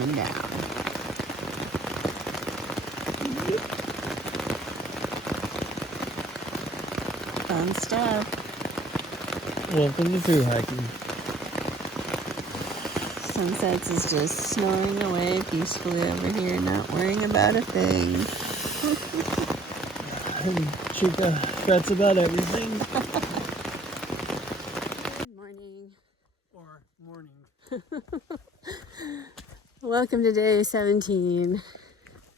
coming down. Fun stuff. Welcome to thru-hiking. Sunsets is just snoring away peacefully over here, not worrying about a thing. Chica frets about everything. Good morning. Or morning. Welcome to day 17.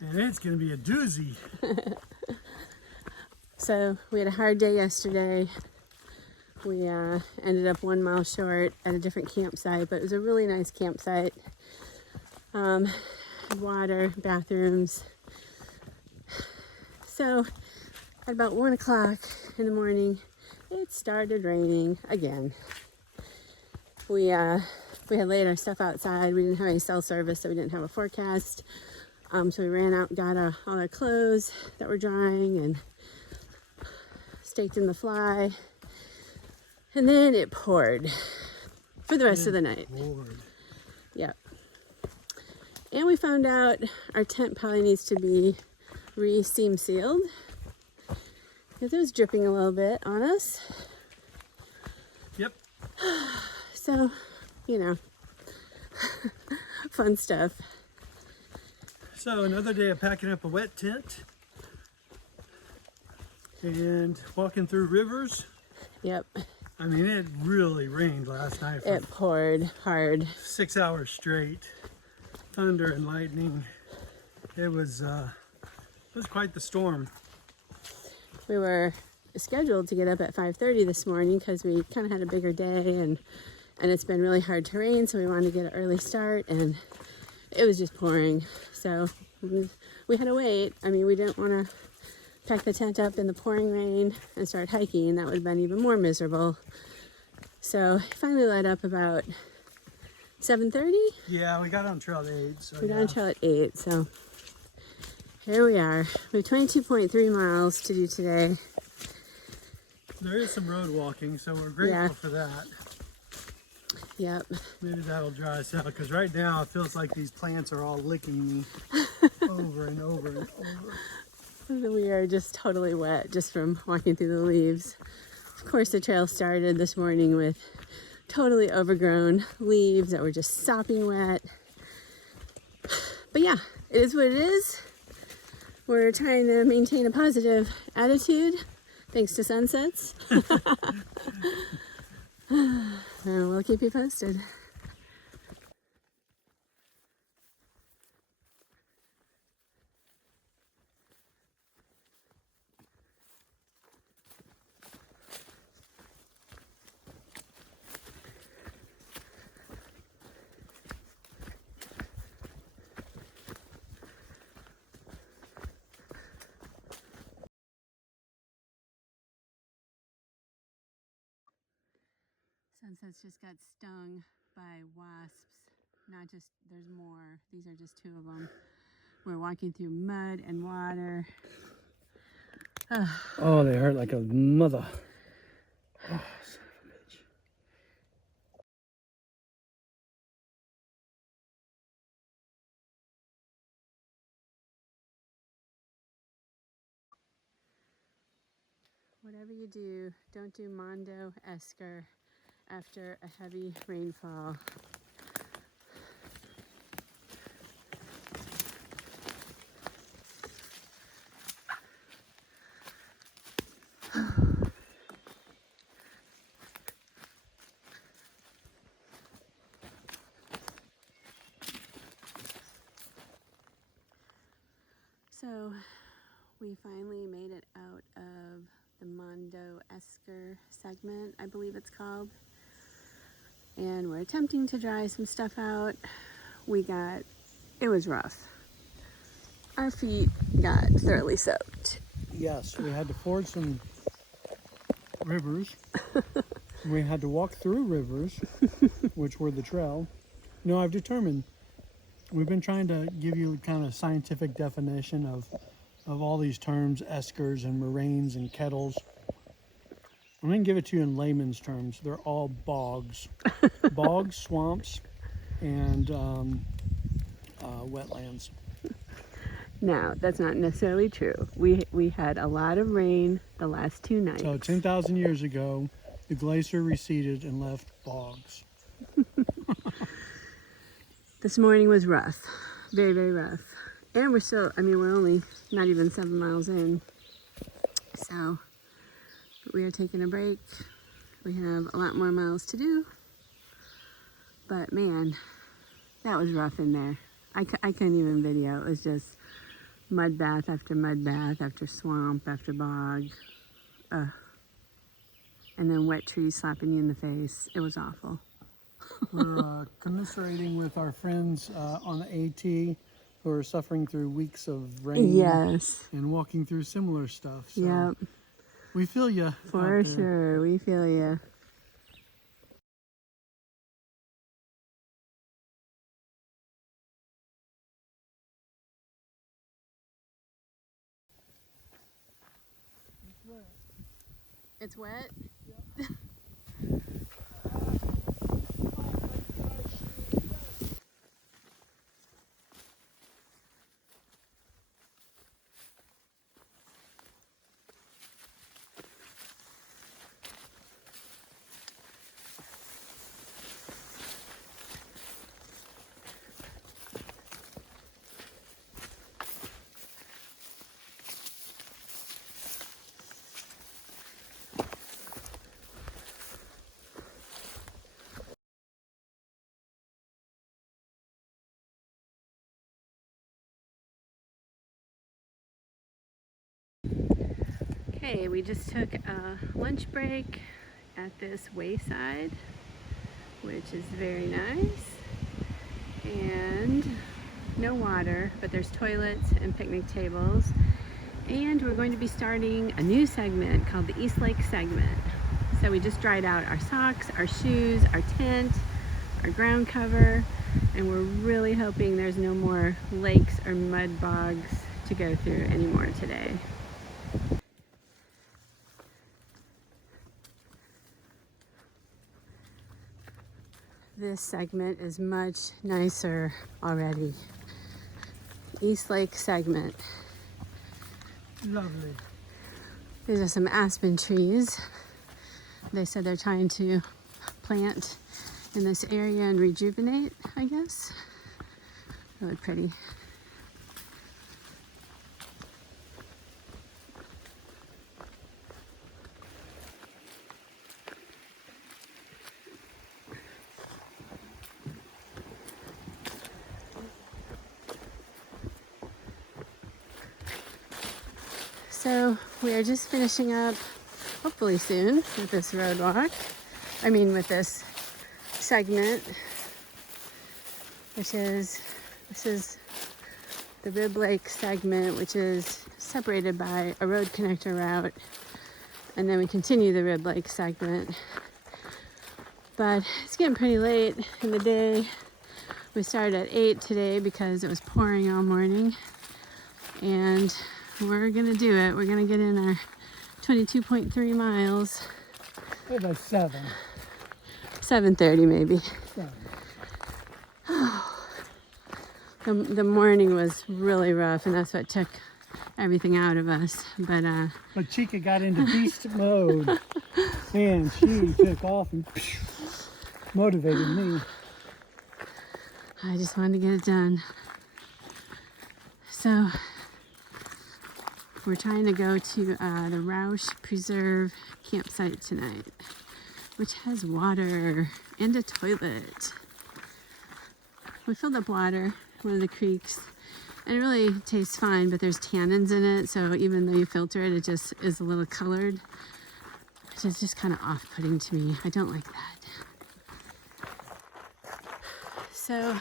And it's going to be a doozy. So we had a hard day yesterday. We ended up 1 mile short at a different campsite, but it was a really nice campsite. Had water, bathrooms. So at about 1 o'clock in the morning, it started raining again. We had laid our stuff outside. We didn't have any cell service, so we didn't have a forecast. So we ran out and got all our clothes that were drying and staked in the fly. And then it poured for the rest of the night. Yep. And we found out our tent probably needs to be re-seam sealed because it was dripping a little bit on us. Yep. So, you know, fun stuff. So another day of packing up a wet tent and walking through rivers. Yep. I mean, it really rained last night for It poured hard. 6 hours straight. Thunder and lightning. It was quite the storm. We were scheduled to get up at 5:30 this morning because we kind of had a bigger day and it's been really hard to rain, so we wanted to get an early start, and it was just pouring. So we had to wait. I mean, we didn't want to pack the tent up in the pouring rain and start hiking. That would have been even more miserable. So finally let up about 7:30. Yeah, we got on trail at 8. So We got on trail at 8, so here we are. We have 22.3 miles to do today. There is some road walking, so we're grateful for that. Yep. Maybe that'll dry us out, because right now it feels like these plants are all licking me over and over and over. We are just totally wet just from walking through the leaves. Of course, the trail started this morning with totally overgrown leaves that were just sopping wet. But yeah, it is what it is. We're trying to maintain a positive attitude thanks to sunsets. And we'll keep you posted. Sunsets just got stung by wasps. Not just, there's more. These are just 2 of them. We're walking through mud and water. Oh, they hurt like a mother. Oh, son of a bitch. Whatever you do, don't do Mondo Esker after a heavy rainfall. So we finally made it out of the Mondo Esker segment, I believe it's called. And we're attempting to dry some stuff out. It was rough. Our feet got thoroughly soaked. Yes, we had to ford some rivers. We had to walk through rivers, which were the trail. No, I've determined, we've been trying to give you kind of scientific definition of all these terms, eskers and moraines and kettles. I'm going to give it to you in layman's terms. They're all bogs. Bogs, swamps, and wetlands. No, that's not necessarily true. We had a lot of rain the last 2 nights. So 10,000 years ago, the glacier receded and left bogs. This morning was rough, very, very rough. And we're still, I mean, we're only not even 7 miles in. So we are taking a break. We have a lot more miles to do. But man, that was rough in there. I couldn't even video. It was just mud bath after swamp after bog. And then wet trees slapping you in the face. It was awful. We're commiserating with our friends on the AT who are suffering through weeks of rain. Yes. And walking through similar stuff. So Yep. we feel you. For sure. We feel you. It's wet? Okay, we just took a lunch break at this wayside, which is very nice. And no water, but there's toilets and picnic tables. And we're going to be starting a new segment called the East Lake segment. So we just dried out our socks, our shoes, our tent, our ground cover, and we're really hoping there's no more lakes or mud bogs to go through anymore today. This segment is much nicer already. East Lake segment. Lovely. These are some aspen trees. They said they're trying to plant in this area and rejuvenate, I guess. Really pretty. So we are just finishing up, hopefully soon, with this road walk. I mean, with this segment, this is the Rib Lake segment, which is separated by a road connector route, and then we continue the Rib Lake segment. But it's getting pretty late in the day. We started at 8 today because it was pouring all morning, and we're gonna do it. We're gonna get in our 22.3 miles. Maybe like 7. 7:30 maybe. 7. The morning was really rough, and that's what took everything out of us. But Chica got into beast mode, and she took off and motivated me. I just wanted to get it done. So we're trying to go to the Roush Preserve campsite tonight, which has water and a toilet. We filled up water, one of the creeks, and it really tastes fine, but there's tannins in it, so even though you filter it, it just is a little colored, which is just kind of off-putting to me. I don't like that. So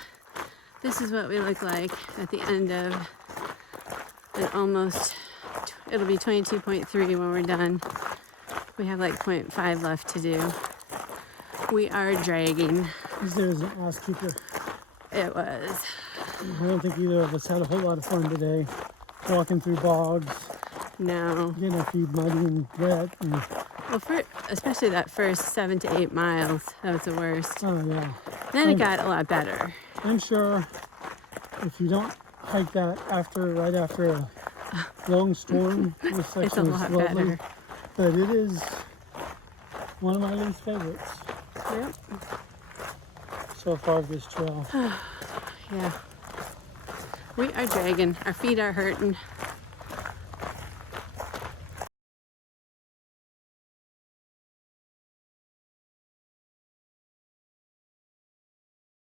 this is what we look like at the end of it'll be 22.3 when we're done. We have like 0.5 left to do. We are dragging. This is an ass kicker. It was. I don't think either of us had a whole lot of fun today. Walking through bogs. No. Getting our feet muddy and wet. And, Well, especially that first 7 to 8 miles, that was the worst. oh yeah. Then it got a lot better. I'm sure if you don't hike that right after a long storm, this It's a section is lot lovely. better. But it is one of my least favorites Yep. so far of this trail. Yeah. We are dragging. Our feet are hurting.